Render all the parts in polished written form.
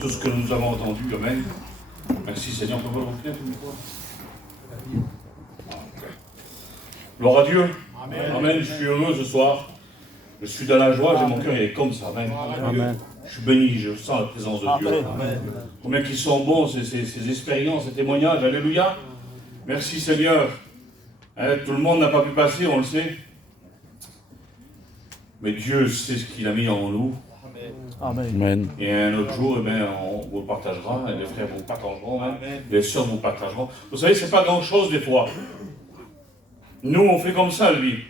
tout ce que nous avons entendu. Amen. Merci Seigneur, on peut vous retenir une fois. Gloire à Dieu. Amen. Amen. Je suis heureux ce soir. Je suis dans la joie, mon cœur est comme ça. Amen. Amen. Je suis béni, je sens la présence de Dieu. Amen. Combien qu'ils sont bons, ces expériences, ces témoignages. Alléluia. Merci Seigneur. Hein, tout le monde n'a pas pu passer, on le sait. Mais Dieu sait ce qu'il a mis en nous. Amen. Et un autre jour, eh bien, on vous le partagera, les frères vous partageront, hein, les sœurs vous partageront. Vous savez, c'est pas grand-chose des fois. Nous, on fait comme ça, lui.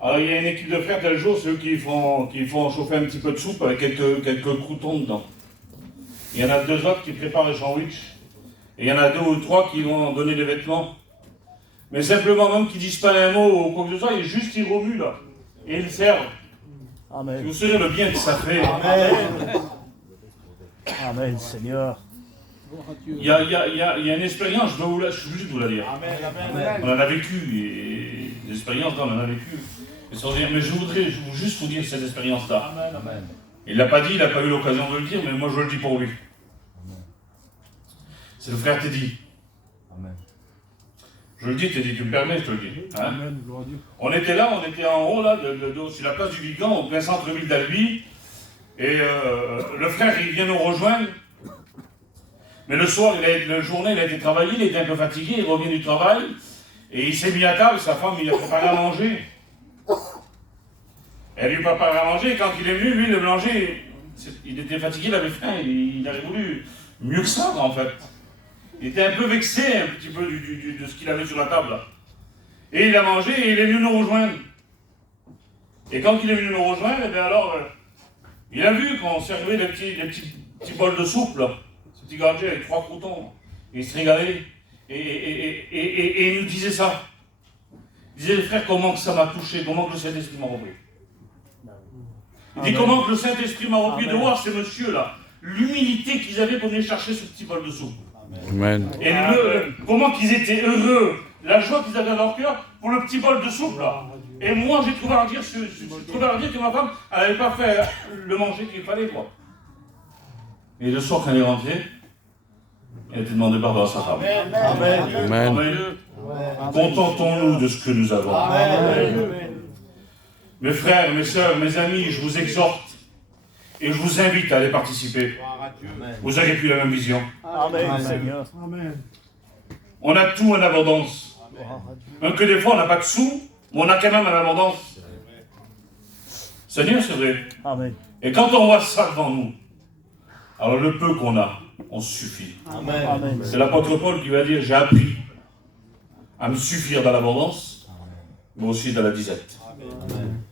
Alors, il y a une équipe de frères tel jour, c'est eux qui font chauffer un petit peu de soupe avec quelques croutons dedans. Il y en a 2 autres qui préparent le sandwich. Et il y en a 2 ou 3 qui vont donner des vêtements. Mais simplement, même qu'ils disent pas un mot ou quoi que ce soit, ils remuent là. Et ils servent. Amen. Vous savez le bien que ça fait. Amen. Amen, Seigneur. Il y a une expérience, je suis obligé de vous la dire. Amen. On en a vécu, et des expériences, on en a vécu. Mais je voudrais juste vous dire cette expérience-là. Amen. Il ne l'a pas dit, il n'a pas eu l'occasion de le dire, mais moi je le dis pour lui. C'est le frère Teddy. Amen. Je le dis, Teddy, tu me permets, je te le dis. Hein? Amen. On était là, on était en haut, là, sur la place du Vigan, au plein centre-ville d'Albi. Et le frère, il vient nous rejoindre. Mais le soir, la journée, il a été travaillé, il était un peu fatigué, il revient du travail. Et il s'est mis à table, sa femme, il a préparé à manger. Elle lui a préparé à manger, et quand il est venu, lui, le manger, il était fatigué, il avait faim, il aurait voulu mieux que ça, en fait. Il était un peu vexé, un petit peu, de ce qu'il avait sur la table, là. Et il a mangé, et il est venu nous rejoindre. Et quand il est venu nous rejoindre, et bien alors, il a vu qu'on servait les petits bols de soupe, là. Ce petit gadget avec 3 croutons. Et il se régalait. Et il nous disait ça. Il disait, frère, comment que ça m'a touché, comment que le Saint-Esprit m'a repris. Il dit, comment que le Saint-Esprit m'a repris de voir ces messieurs-là, l'humilité qu'ils avaient pour venir chercher ce petit bol de soupe. Amen. Et comment qu'ils étaient heureux, la joie qu'ils avaient dans leur cœur pour le petit bol de soupe là. Et moi j'ai trouvé à dire que ma femme, elle n'avait pas fait le manger qu'il fallait quoi. Et le soir quand elle est rentrée, elle a été demandé pardon à sa femme. Amen. Amen. Amen. Contentons-nous de ce que nous avons. Amen. Mes frères, mes sœurs, mes amis, je vous exhorte et je vous invite à aller participer. Vous avez plus la même vision. Amen, Seigneur. On a tout en abondance. Même que des fois on n'a pas de sous, mais on a quand même en abondance. Seigneur, c'est vrai. Amen. Et quand on voit ça devant nous, alors le peu qu'on a, on suffit. Amen. C'est l'apôtre Paul qui va dire, j'ai appris à me suffire dans l'abondance, mais aussi dans la disette. Amen.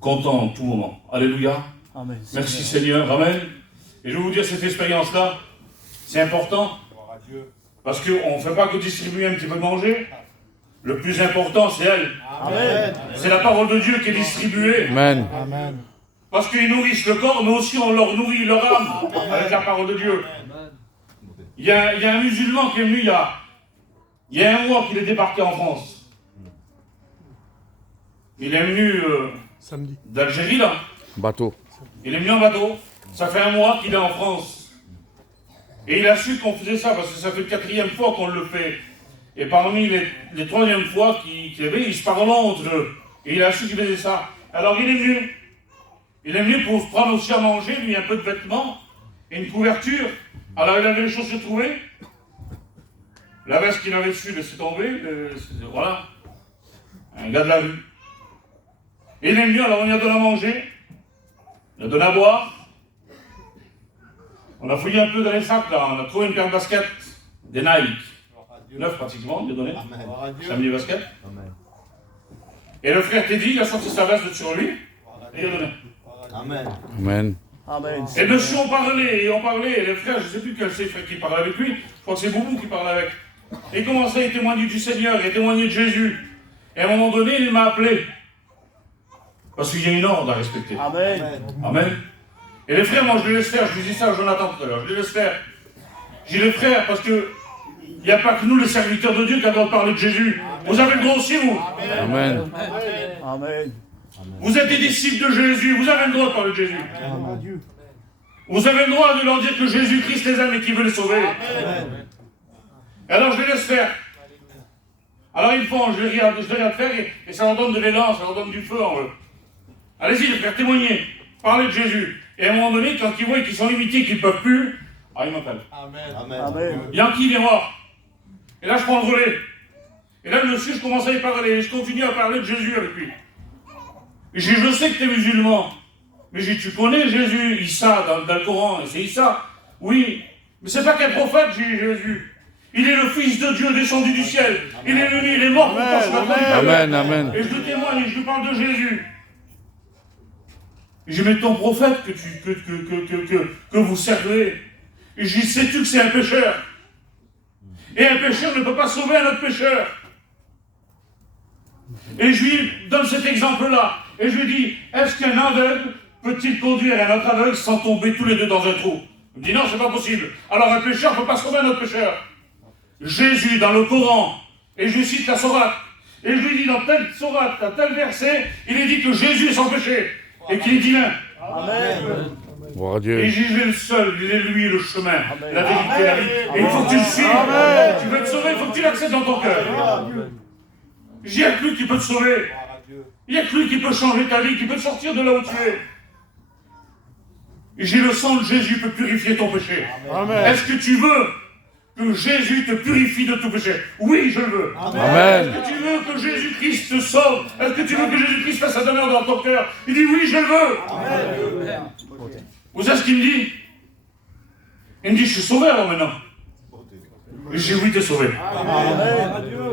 Content en tout moment. Alléluia. Amen. Merci Seigneur. Amen. Et je vais vous dire, cette expérience-là, c'est important. Parce qu'on ne fait pas que distribuer un petit peu de manger. Le plus important, c'est elle. Amen. C'est la parole de Dieu qui est distribuée. Amen. Parce qu'ils nourrissent le corps, mais aussi on leur nourrit leur âme avec la parole de Dieu. Il y a un musulman qui est venu il y a 1 mois qu'il est débarqué en France. Il est venu d'Algérie, là. Bateau. Il est venu en bateau. Ça fait 1 mois qu'il est en France. Et il a su qu'on faisait ça, parce que ça fait la 4e fois qu'on le fait. Et parmi les 3e fois qu'il y avait, ils se parlaient entre eux. Et il a su qu'il faisait ça. Alors il est venu. Il est venu pour se prendre aussi à manger, lui, un peu de vêtements et une couverture. Alors il avait les chaussures trouvées. La veste qu'il avait dessus, laissé tomber. Voilà. Un gars de la rue. Et il est venu, alors on lui a donné à manger. On a donné à boire. On a fouillé un peu dans les sacs, là. On a trouvé une paire de baskets, des Nike. 9 pratiquement, il a donné. Samedi de basket. Amen. Et le frère Teddy, il a sorti sa veste de sur lui. Et il a donné. Amen. Amen. Amen. Et dessus, on parlait, et les frères, je ne sais plus quel c'est le frère qui parlait avec lui. Je crois que c'est Boubou qui parlait avec. Et il commençait à témoigner du Seigneur, et témoigner de Jésus. Et à un moment donné, il m'a appelé. Parce qu'il y a une ordre à respecter. Amen. Amen. Et les frères, moi je les laisse faire, je lui dis ça à Jonathan tout à l'heure, je les laisse faire. J'ai les frères parce que il n'y a pas que nous les serviteurs de Dieu qui avons le droit de parler de Jésus. Amen. Vous avez le droit aussi, vous. Amen. Amen. Vous êtes des disciples de Jésus, vous avez le droit de parler de Jésus. Amen. Vous avez le droit de leur dire que Jésus-Christ les aime et qu'il veut les sauver. Amen. Alors je les laisse faire. Alors ils font, je les regarde faire et ça leur donne de l'élan, ça leur donne du feu en eux. Allez-y les frères, témoignez, parlez de Jésus. Et à un moment donné, quand ils voient qu'ils sont limités, qu'ils ne peuvent plus, ils m'appellent. Amen. Amen. Yankee vient voir. Et là je prends le relais. Et là le monsieur, je commence à y parler, je continue à parler de Jésus avec lui. Et je sais que tu es musulman. Mais tu connais Jésus, Issa, dans le Coran, et c'est Issa. Oui, mais c'est pas qu'un prophète, Jésus. Il est le Fils de Dieu descendu du ciel. Il est venu, il est mort pour toi sur la croix du Calvaire. Amen. Et je lui témoigne, et je lui parle de Jésus. Et je mets ton prophète que vous servez. Et je dis, sais-tu que c'est un pécheur? Et un pécheur ne peut pas sauver un autre pécheur. Et je lui donne cet exemple-là. Et je lui dis, est-ce qu'un aveugle peut-il conduire un autre aveugle sans tomber tous les deux dans un trou? Il me dit, non, c'est pas possible. Alors un pécheur ne peut pas sauver un autre pécheur. Jésus, dans le Coran, et je cite la sourate, et je lui dis, dans telle sourate, dans tel verset, il est dit que Jésus est sans péché, et qu'il est divin. Amen. Gloire à Et Dieu. Jésus est le seul, il est lui le chemin, la vérité, la vie. Et il faut que tu le suives. Tu veux te sauver, il faut que tu l'acceptes dans ton cœur. Il n'y a que lui qui peut te sauver. Il n'y a que lui qui peut changer ta vie, qui peut te sortir de là où tu es. Et j'ai le sang de Jésus peut purifier ton péché. Est-ce que tu veux que Jésus te purifie de tout péché? Oui, je le veux. Amen. Est-ce que tu veux que Jésus-Christ te sauve? Est-ce que tu veux que Jésus-Christ fasse sa demeure dans ton cœur? Il dit oui, je le veux. Vous savez ce qu'il me dit? Il me dit, je suis sauvé alors maintenant. Et j'ai oui, t'es sauvé.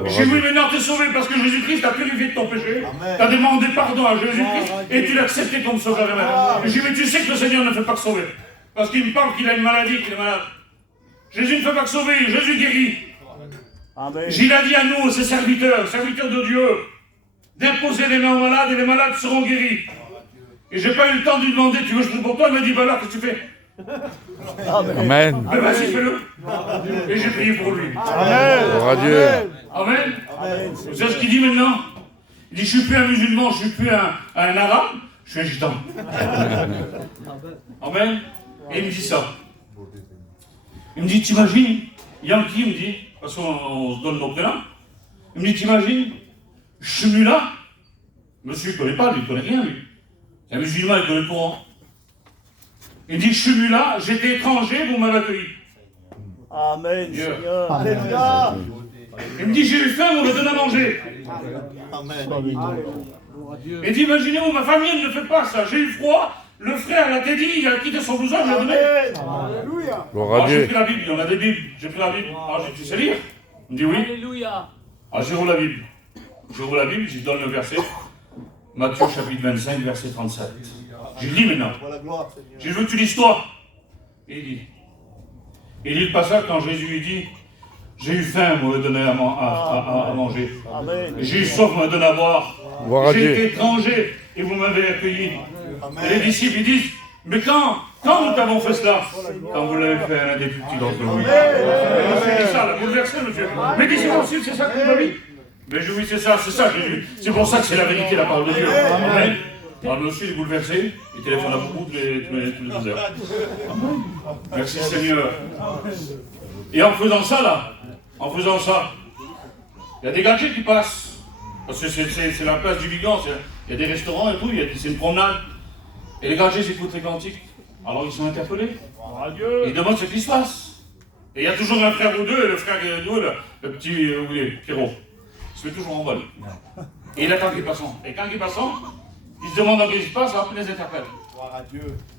J'ai oui, maintenant t'es sauvé parce que Jésus-Christ t'a purifié de ton péché. T'as demandé pardon à Jésus-Christ et tu l'as accepté comme sauveur et maître. Et j'ai dit, mais tu sais que le Seigneur ne fait pas que sauver. Parce qu'il me parle qu'il a une maladie, qu'il est malade. Jésus ne fait pas que sauver, Jésus guérit. Amen. Il a dit à nous, ses serviteurs de Dieu, d'imposer les mains aux malades et les malades seront guéris. Et j'ai pas eu le temps de lui demander, tu veux que je prie pour toi? Il m'a dit, bah alors, qu'est-ce que tu fais? Amen. Ben vas-y, fais-le. Et j'ai prié pour lui. Gloire à Dieu. Amen. Vous savez ce qu'il dit maintenant? Il dit, je suis plus un musulman, je suis plus un arabe, je suis un gitan. Amen. Et il me dit ça. Il me dit, t'imagines, Yankee, il me dit, parce qu'on se donne nos prénoms, il me dit, t'imagines, je suis venu là, monsieur, il ne connaît pas, lui, il ne connaît rien, lui. C'est un musulman, il connaît le Coran. Il dit, je suis venu là, j'étais étranger, vous m'avez accueilli. Amen, Dieu. Seigneur. Alléluia. Il me dit, j'ai eu faim, on me donne à manger. Il dit, imaginez-vous, ma famille elle ne fait pas ça, j'ai eu froid, le frère l'a dit, il a quitté son blouson, il l'a donné. Alléluia. Gloire à Alors j'ai Dieu. pris la Bible, on a des Bibles, j'ai pris la Bible. Alors j'ai dit, tu sais lire? Il me dit oui. Alléluia. Alors j'ouvre la Bible. J'ouvre la Bible, je lui donne le verset. Matthieu chapitre 25, verset 37. Je lui dis maintenant. Je veux que tu lises toi. Et il dit. Il lit le passage quand Jésus lui dit, j'ai eu faim, vous me donnez à manger. Amen. J'ai eu soif, vous me donnez à boire. Gloire à J'ai Dieu. été étranger et vous m'avez accueilli. Et les disciples ils disent, mais quand nous t'avons fait cela? Quand vous l'avez fait à l'un des plus petits d'entre vous. C'est ça, là, bouleversé, monsieur. Mais disciples ensuite, c'est ça que vous m'avez dit. Mais oui, c'est ça, Jésus. C'est pour ça que c'est la vérité, la parole de Dieu. Amen. Alors monsieur, il est bouleversé, il téléphone à beaucoup tous les 12 heures. Amen. Merci Seigneur. Et en faisant ça, là, il y a des gadgets qui passent. Parce que c'est la place du Vigan, il y a des restaurants et tout, c'est une promenade. Et les gadgets écoutent les cantiques. Alors ils sont interpellés. Ils demandent ce qui se passe. Et il y a toujours un frère ou deux, et le frère de nous, le petit Pierrot, il se met toujours en vol. Et il attend qu'ils passent. Et quand ils passent, ils se demandent ce qui se passe, alors ils les interpellent.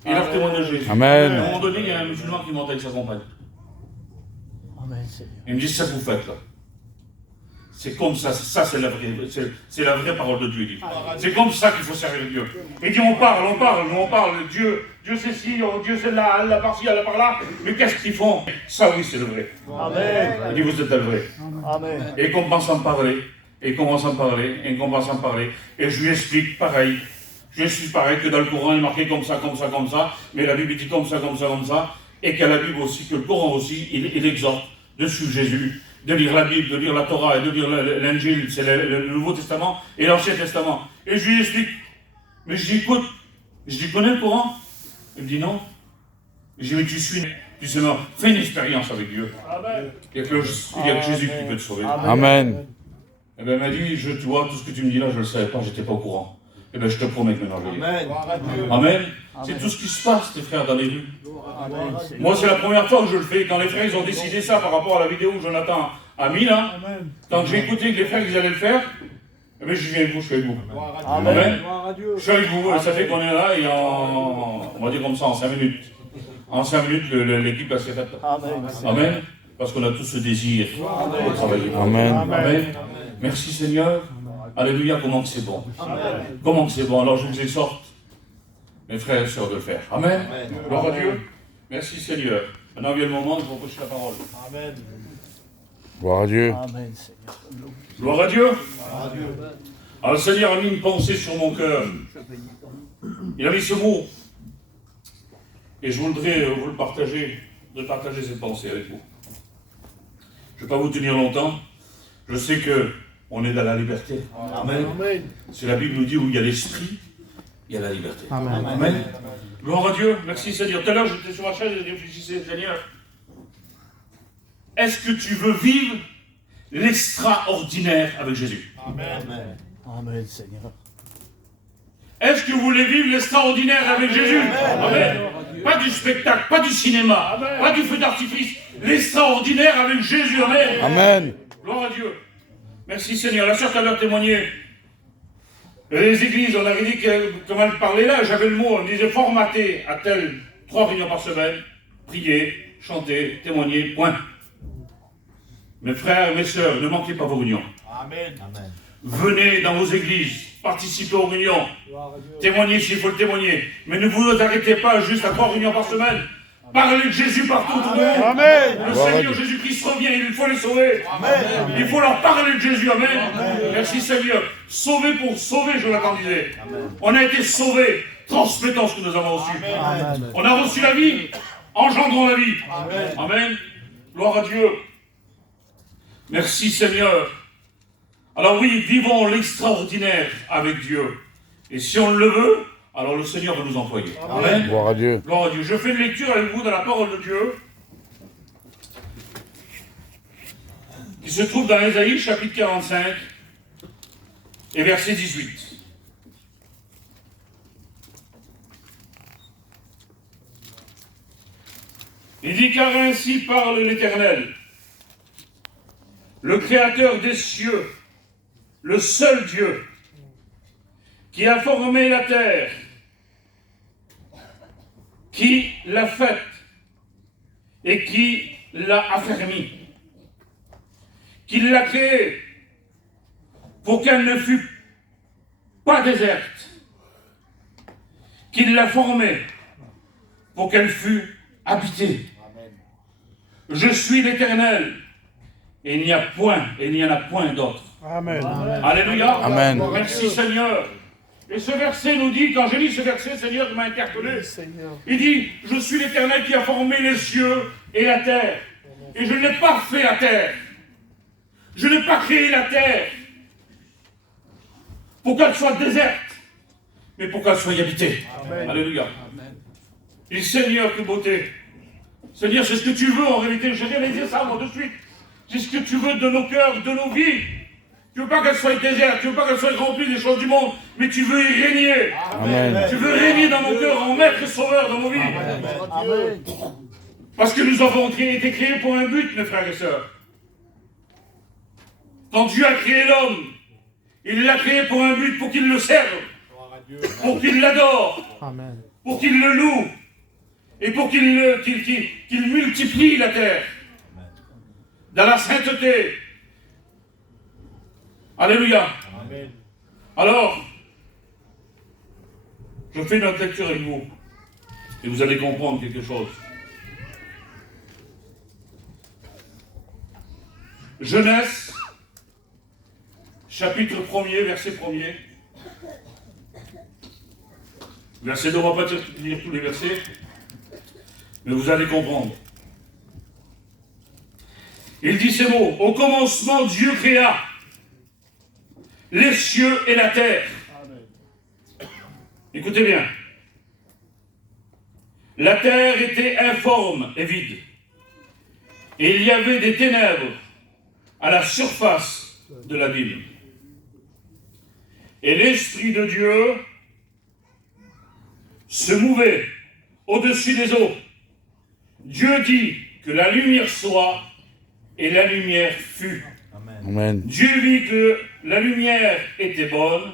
Et leur témoignent de Jésus. Amen. À un moment donné, il y a un musulman qui monte avec sa compagne. Amen, Seigneur. Il me dit, c'est ça que vous faites là. C'est comme ça, c'est la vraie parole de Dieu. Il dit. C'est comme ça qu'il faut servir Dieu. Il dit, on parle, Dieu c'est ci, Dieu c'est là, Allah par-ci, Allah par-là. Mais qu'est-ce qu'ils font? Ça oui, c'est le vrai. Amen. Il dit, vous êtes le vrai. Amen. Et il commence à me parler, et je lui explique pareil. Que dans le Coran, il est marqué comme ça, mais la Bible dit comme ça, et qu'à la Bible aussi, que le Coran aussi, il exhorte de suivre Jésus, de lire la Bible, de lire la Torah et de lire l'Injil, c'est le Nouveau Testament et l'Ancien Testament. Et je lui explique. Mais je dis, écoute, connais le Coran? Il me dit non. J'ai dit, mais tu suis, tu sais, non, fais une expérience avec Dieu. Il n'y a que Jésus qui peut te sauver. Amen. Et bien, elle m'a dit, tu vois, tout ce que tu me dis là, je ne le savais pas, je n'étais pas au courant. Et bien, je te promets que maintenant, je vais. Amen. C'est tout ce qui se passe, les frères, dans les rues. Moi, c'est la première fois que je le fais. Quand les frères, ils ont décidé ça par rapport à la vidéo que Jonathan a mis là, quand j'ai écouté que les frères, ils allaient le faire, eh bien, je viens avec vous, je suis avec vous. Amen. Je suis avec vous, ça fait qu'on est là, et on va dire comme ça, en 5 minutes. En 5 minutes, l'équipe a s'est faite. Amen. Parce qu'on a tous ce désir de travailler. Amen. Amen. Merci Seigneur. Alléluia, comment que c'est bon. Comment que c'est bon. Alors je vous exhorte, mes frères et sœurs, de le faire. Amen. Gloire à Dieu. Merci Seigneur. Maintenant vient le moment où je vous prêche la parole. Amen. Gloire à Dieu. Amen, Seigneur. Gloire à Dieu. Alors le Seigneur a mis une pensée sur mon cœur. Il a mis ce mot. Et je voudrais vous le partager, de partager cette pensée avec vous. Je ne vais pas vous tenir longtemps. Je sais qu'on est dans la liberté. Amen. Si la Bible nous dit où il y a l'esprit, il y a la liberté. Amen. Amen. Gloire à Dieu. Merci Seigneur. Tout à l'heure, j'étais sur la chaise et je réfléchissais, Seigneur. Est-ce que tu veux vivre l'extraordinaire avec Jésus? Amen. Amen, Seigneur. Est-ce que vous voulez vivre l'extraordinaire avec Jésus? Amen. Pas du spectacle, pas du cinéma, pas du feu d'artifice. L'extraordinaire avec Jésus. Amen. Amen. Gloire à Dieu. Merci Seigneur. La sœur tout à l'heure témoignait. Les églises, on avait dit que, comme elle parlait là, j'avais le mot, on disait formater à tel 3 réunions par semaine, prier, chanter, témoigner, point. Mes frères, mes sœurs, ne manquez pas vos réunions. Amen. Venez dans vos églises, participez aux réunions, témoignez s'il faut le témoigner, mais ne vous arrêtez pas juste à 3 réunions par semaine. Parlez de Jésus partout autour de vous. Amen. Le Seigneur Jésus-Christ revient, il faut les sauver. Amen. Il faut leur parler de Jésus. Amen. Merci Seigneur. Sauver pour sauver, Jonathan disait. On a été sauvés, transmettons ce que nous avons reçu. Amen. On a reçu la vie, engendrons la vie. Amen. Gloire à Dieu. Merci Seigneur. Alors oui, vivons l'extraordinaire avec Dieu. Et si on le veut, alors le Seigneur va nous employer. Amen. Gloire à Dieu. Gloire à Dieu. Je fais une lecture avec vous dans la parole de Dieu, qui se trouve dans Ésaïe, chapitre 45, et verset 18. Il dit, car ainsi parle l'Éternel, le Créateur des cieux, le seul Dieu, qui a formé la terre, qui l'a faite et qui l'a affermie, qui l'a créée pour qu'elle ne fût pas déserte, qui l'a formée pour qu'elle fût habitée. Je suis l'Éternel, et il n'y en a point d'autre. Amen. Alléluia. Amen. Merci Seigneur. Et ce verset nous dit, quand j'ai lu ce verset, Seigneur, il m'a interpellé. Il dit, je suis l'Éternel qui a formé les cieux et la terre. Et je n'ai pas fait la terre. Je n'ai pas créé la terre pour qu'elle soit déserte, mais pour qu'elle soit habitée. Amen. Alléluia. Et Seigneur, que beauté. Seigneur, c'est ce que tu veux en réalité. J'ai réalisé ça moi de suite. C'est ce que tu veux de nos cœurs, de nos vies. Tu ne veux pas qu'elle soit déserte, tu ne veux pas qu'elle soit remplie des choses du monde, mais tu veux y régner. Amen. Tu veux régner dans nos cœurs en maître et sauveur dans nos vies. Amen. Parce que nous avons été créés pour un but, mes frères et sœurs. Quand Dieu a créé l'homme, il l'a créé pour un but, pour qu'il le serve, pour qu'il l'adore, Amen. pour qu'il le loue, et pour qu'il multiplie la terre dans la sainteté. Alléluia. Amen. Alors, je fais notre lecture avec vous, et vous allez comprendre quelque chose. Genèse, chapitre 1er, verset 1er. Verset 2, on ne va pas lire tous les versets, mais vous allez comprendre. Il dit ces mots, au commencement Dieu créa les cieux et la terre. Écoutez bien. la terre était informe et vide. Et il y avait des ténèbres à la surface de l'abîme. Et l'Esprit de Dieu se mouvait au-dessus des eaux. Dieu dit que la lumière soit, et la lumière fut. Amen. Dieu vit que la lumière était bonne,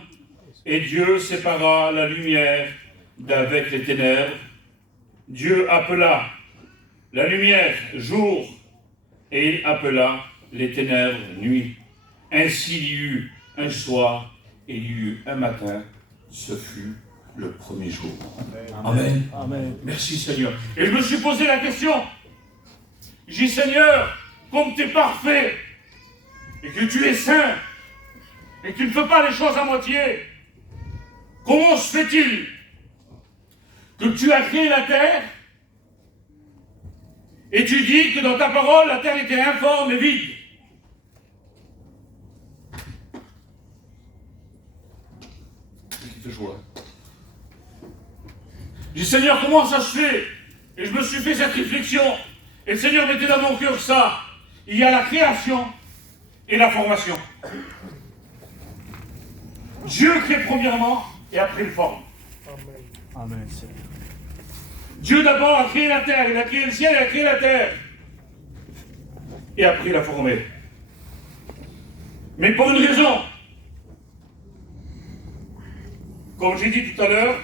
et Dieu sépara la lumière d'avec les ténèbres. Dieu appela la lumière jour, et il appela les ténèbres nuit. Ainsi il y eut un soir, et il y eut un matin. Ce fut le premier jour. Amen. Amen. Merci Seigneur. Et je me suis posé la question. J'ai dit Seigneur, comme tu es parfait, et que tu es saint, et que tu ne fais pas les choses à moitié, comment se fait-il que tu as créé la terre, et tu dis que dans ta parole, la terre était informe et vide? Il fait chaud, hein. Je dis Seigneur, comment ça se fait? Et je me suis fait cette réflexion. Et le Seigneur mettait dans mon cœur ça. Il y a la création et la formation. Dieu crée premièrement et après il forme. Amen, Seigneur. Dieu d'abord a créé la terre, il a créé le ciel, il a créé la terre. Et après il a formé. Mais pour une raison. Comme j'ai dit tout à l'heure,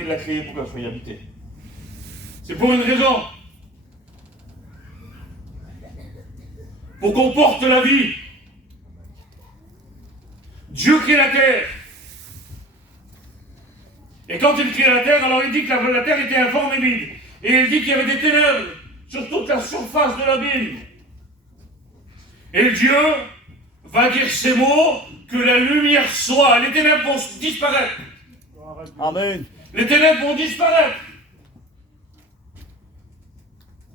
il l'a créé pour qu'elle soit habitée. C'est pour une raison. Pour qu'on porte la vie. Dieu crée la terre. Et quand il crée la terre, alors il dit que la terre était informe et vide. Et il dit qu'il y avait des ténèbres sur toute la surface de l'abîme. Et Dieu va dire ces mots, que la lumière soit. Les ténèbres vont disparaître. Amen. Les ténèbres vont disparaître.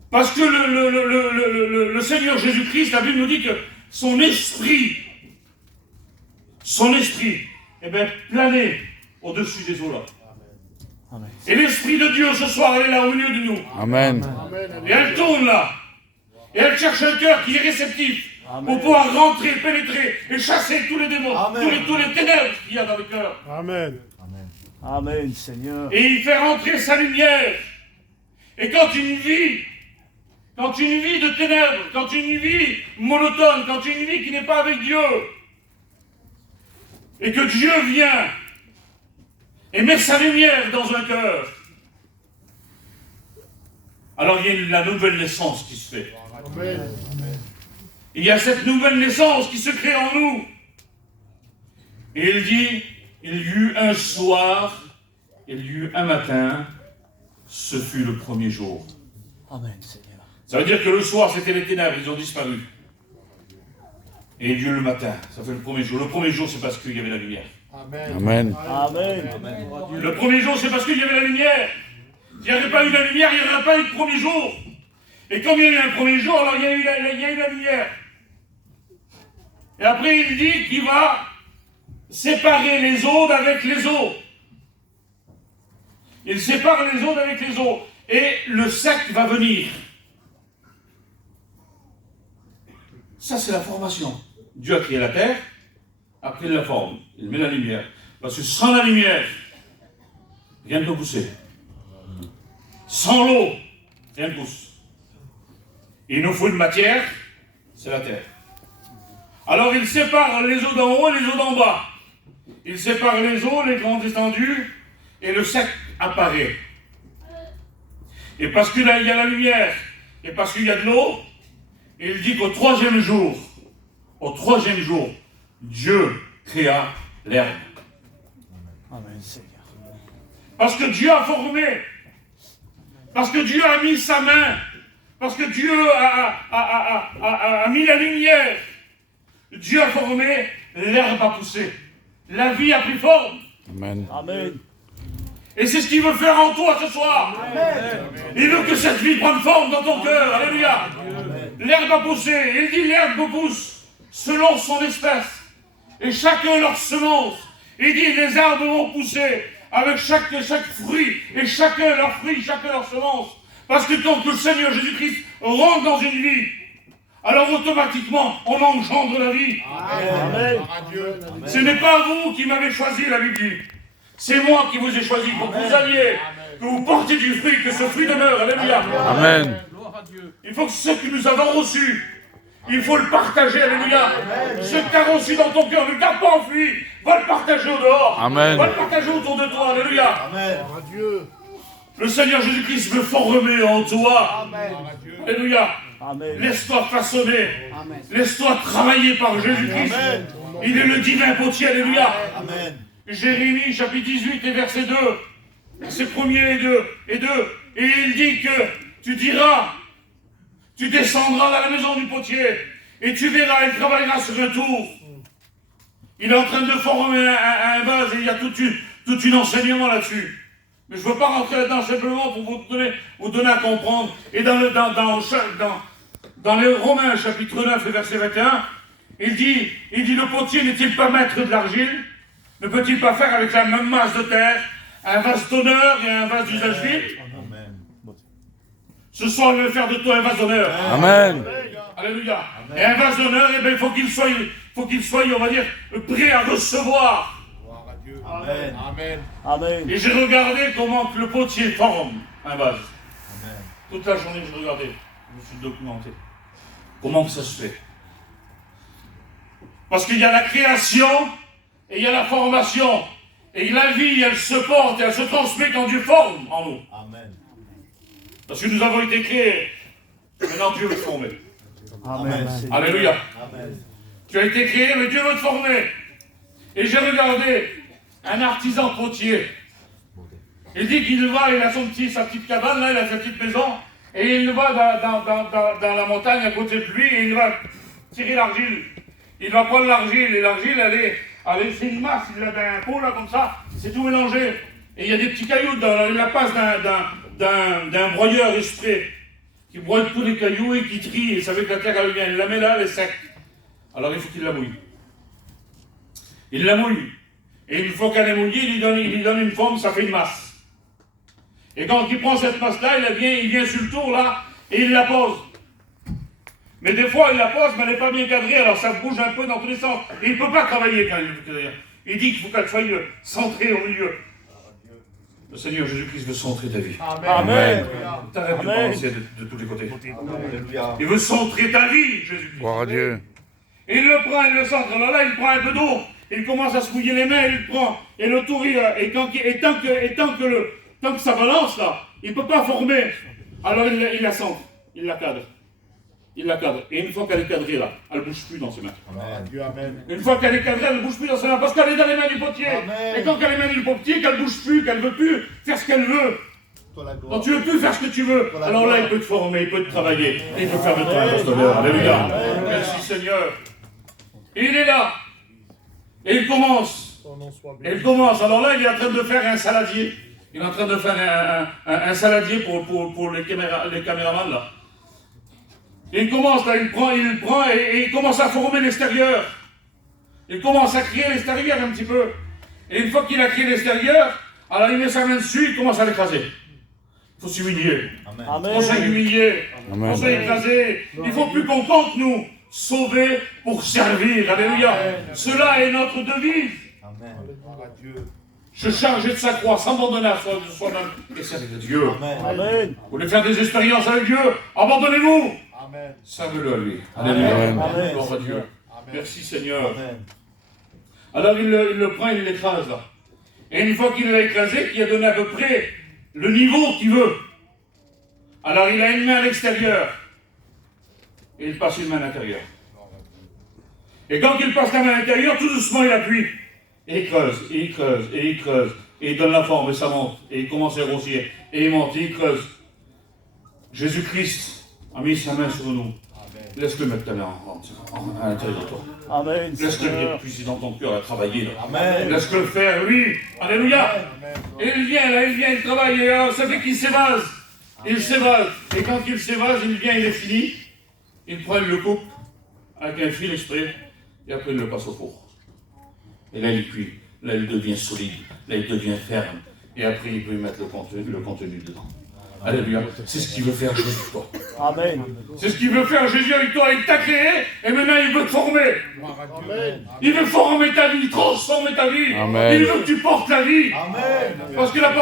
Parce que le Seigneur Jésus-Christ, la Bible nous dit que son esprit, planait au-dessus des eaux là. Amen. Et l'Esprit de Dieu ce soir, elle est là au milieu de nous. Amen. Et elle tourne là. Et elle cherche un cœur qui est réceptif. Amen. Pour pouvoir rentrer, pénétrer et chasser tous les démons, Amen. tous les ténèbres qu'il y a dans le cœur. Amen. Amen, Seigneur. Et il fait rentrer sa lumière. Et quand une vie de ténèbres, quand une vie monotone, quand une vie qui n'est pas avec Dieu, et que Dieu vient et met sa lumière dans un cœur, alors il y a la nouvelle naissance qui se fait. Amen. Il y a cette nouvelle naissance qui se crée en nous. Et il dit, il y eut un soir, il y eut un matin, ce fut le premier jour. Amen, Seigneur. Ça veut dire que le soir, c'était les ténèbres, ils ont disparu. Et il y eut le matin, ça fait le premier jour. Le premier jour, c'est parce qu'il y avait la lumière. Amen. Amen. Amen. Le premier jour, c'est parce qu'il y avait la lumière. S'il n'y avait pas eu la lumière, il n'y aurait pas eu de premier jour. Et comme il y a eu un premier jour, alors il y a eu la lumière. Et après, il dit qu'il va séparer les eaux d'avec les eaux. Il sépare les eaux d'avec les eaux. Et le sec va venir. Ça, c'est la formation. Dieu a créé la terre, après il la forme. Il met la lumière. Parce que sans la lumière, rien ne peut pousser. Sans l'eau, rien ne pousse. Il nous faut une matière, c'est la terre. Alors il sépare les eaux d'en haut et les eaux d'en bas. Il sépare les eaux, les grandes étendues, et le sec apparaît. Et parce qu'il y a la lumière, et parce qu'il y a de l'eau, il dit qu'au troisième jour, Dieu créa l'herbe. Amen, Seigneur. Parce que Dieu a formé, parce que Dieu a mis sa main, parce que Dieu a mis la lumière, Dieu a formé, l'herbe a poussé, la vie a pris forme. Amen. Amen. Et c'est ce qu'il veut faire en toi ce soir. Amen. Il veut que cette vie prenne forme dans ton cœur. Alléluia. L'herbe a poussé. Il dit l'herbe pousse selon son espèce. Et chacun leur semence. Il dit, les arbres vont pousser avec chaque fruit, et chacun leur fruit, chacun leur semence. Parce que quand le Seigneur Jésus-Christ rentre dans une vie, alors automatiquement, on engendre la vie. Amen. Ce n'est pas vous qui m'avez choisi, la Bible dit. C'est moi qui vous ai choisi pour que vous alliez, que vous portiez du fruit, que ce fruit demeure. Alléluia. Amen. Il faut que ce que nous avons reçu, il faut le partager. Alléluia. Ce que tu as reçu dans ton cœur, ne le garde pas enfui. Va le partager au dehors. Amen. Va le partager autour de toi. Alléluia. Le Seigneur Jésus-Christ veut former en toi. Alléluia. Amen. Laisse-toi façonner. Laisse-toi travailler par Jésus-Christ. Il est le divin potier. Alléluia. Amen. Jérémie chapitre 18 et verset 2. Verset 1er et 2. Et il dit que tu diras, tu descendras dans la maison du potier et tu verras, il travaillera sur un tour. Il est en train de former un vase et il y a tout un enseignement là-dessus. Mais je ne veux pas rentrer là-dedans simplement pour vous donner à comprendre. Et dans les Romains chapitre 9 et verset 21, il dit le potier n'est-il pas maître de l'argile? Ne peut-il pas faire avec la même masse de terre un vase d'honneur et un vase d'usage vile? Ce soir, il veut faire de toi un vase d'honneur. Amen. Alléluia. Et un vase d'honneur, eh bien, il faut qu'il soit, on va dire, prêt à recevoir. Amen. Amen. Amen. Et j'ai regardé comment que le potier forme un vase. Toute la journée, j'ai regardé. Je me suis documenté. Comment que ça se fait? Parce qu'il y a la création et il y a la formation. Et la vie, elle se porte et elle se transmet quand Dieu forme en nous. Amen. Parce que nous avons été créés. Maintenant, Dieu veut te former. Amen. Alléluia. Amen. Tu as été créé, mais Dieu veut te former. Et j'ai regardé un artisan potier. Il dit qu'il va, il a sa petite cabane, là, il a sa petite maison, et il va dans la montagne à côté de lui, et il va tirer l'argile. Il va prendre l'argile, et l'argile, c'est une masse, il a un pot là, comme ça, c'est tout mélangé. Et il y a des petits cailloux dans la passe d'un broyeur exprès, qui broie tous les cailloux et qui trie, et ça veut que la terre, elle vient, il la met là, elle est sec. Alors il faut qu'il la mouille. Il la mouille. Et une fois qu'elle est mouillée, il lui donne une forme, ça fait une masse. Et quand il prend cette masse-là, il vient sur le tour là, et il la pose. Mais des fois, il la pose, mais elle n'est pas bien cadrée, alors ça bouge un peu dans tous les sens. Et il ne peut pas travailler quand il dit qu'il faut qu'elle soit centrée au milieu. Le Seigneur Jésus-Christ veut centrer ta vie. Amen. T'arrêtes de Amen. penser de tous les côtés. Alléluia. Il veut centrer ta vie, Jésus-Christ. Gloire à Dieu. Et il le prend, il le centre. Alors là, il prend un peu d'eau. Il commence à se mouiller les mains, il le prend. Et le tour, tant que ça balance là, il ne peut pas former. Alors il la centre, il la cadre. Il la cadre. Et une fois qu'elle est cadrée là, elle ne bouge plus dans ses mains. Amen. Une fois qu'elle est cadrée, elle ne bouge plus dans ses mains parce qu'elle est dans les mains du potier. Amen. Et quand elle est dans les mains du potier, qu'elle ne bouge plus, qu'elle ne veut plus faire ce qu'elle veut. Toi la Quand gloire. tu ne veux plus faire ce que tu veux, Voilà. alors là, il peut te former, il peut te travailler. Et il peut faire de toi un pasteur. Alléluia. Merci Seigneur. Et il est là. Et il commence. Et il commence. Alors là, il est en train de faire un saladier. Il est en train de faire un saladier pour les caméramans là. Et il commence là, il prend et il commence à former l'extérieur. Il commence à créer l'extérieur un petit peu. Et une fois qu'il a créé l'extérieur, alors il met sa main dessus, il commence à l'écraser. Il faut s'humilier. Amen. Amen. Il faut s'humilier. Il Amen. faut s'écraser. Il ne faut plus qu'on compte nous sauver pour servir. Alléluia. Cela est notre devise. Amen. Gloire à Dieu. Se charger de sa croix, s'abandonner à soi-même et servir Dieu. Amen. Amen. Vous voulez faire des expériences avec Dieu? Abandonnez-vous. Amen. Servez-le à lui. Alléluia. Amen. Gloire à Dieu. Amen. Merci Seigneur. Amen. Alors il le prend, il l'écrase là. Et une fois qu'il l'a écrasé, qu'il a donné à peu près le niveau qu'il veut, alors il a une main à l'extérieur. Et il passe une main à l'intérieur. Et quand il passe la main à l'intérieur, tout doucement il appuie. Et il creuse, et il creuse, et il creuse. Et il donne la forme, et ça monte. Et il commence à grossir. Et il monte, et il creuse. Jésus-Christ a mis sa main sur nous. Laisse-le mettre ta main à l'intérieur de toi. Amen. Laisse-le Seigneur. venir puiser dans ton cœur à travailler. Là. Amen. Laisse-le faire, lui. Alléluia. Et il vient, là, il travaille. Et alors, ça fait qu'il s'évase. Il s'évase. Et quand il s'évase, il vient, il est fini. Il prend, il le coupe avec un fil exprès. Et après, il le passe au four. Et là, il cuit. Là, il devient solide. Là, il devient ferme. Et après, il peut y mettre le contenu dedans. Alléluia. C'est ce qu'il veut faire Jésus avec toi. Amen. C'est ce qu'il veut faire Jésus avec toi. Il t'a créé et maintenant il veut te former. Il veut former ta vie, transformer ta vie. Amen. Il veut que tu portes la vie. Amen. Parce que la